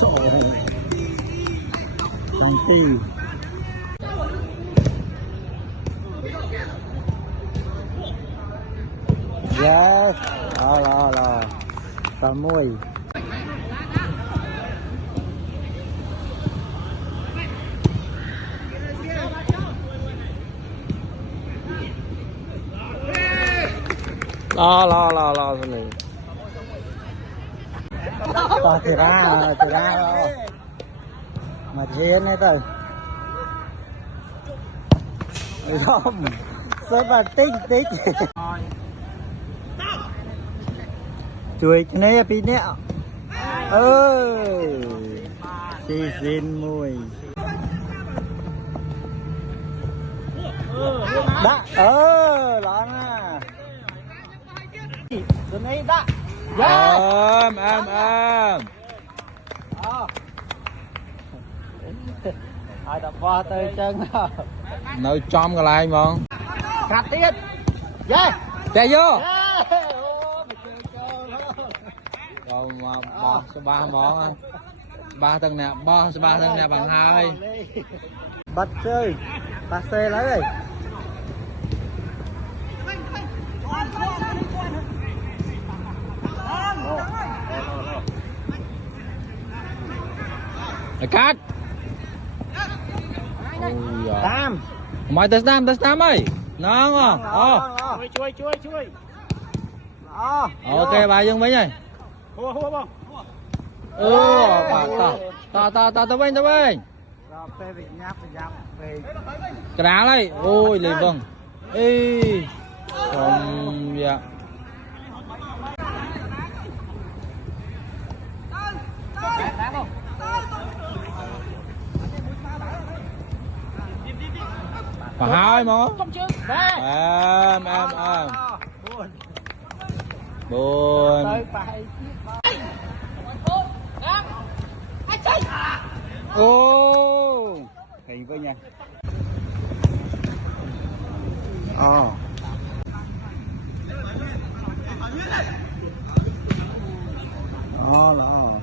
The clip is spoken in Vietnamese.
Trời, đồng tiền. Yes, là tao mùi. Lo này. Tao thì ra mà riêng này thôi. Không, sẽ mà tích. Chui cái này pin nè. Ơi, xin mùi. Đã, đó nè. Cái này đã. Em. Ai đập vào tay chân nơi trong cái này mà cắt tiết chạy vô rồi mà bỏ số 3 món 3 tầng nè số 3 tầng nè bằng 2 bắt chơi ta xe lấy đây cắt Tam mày test Tam ơi nó ngon chui ok bà dương mấy nhỉ tao bên cái đá đây ôi liền vâng ê còn dạ và hai mà em buồn ô hình với nha là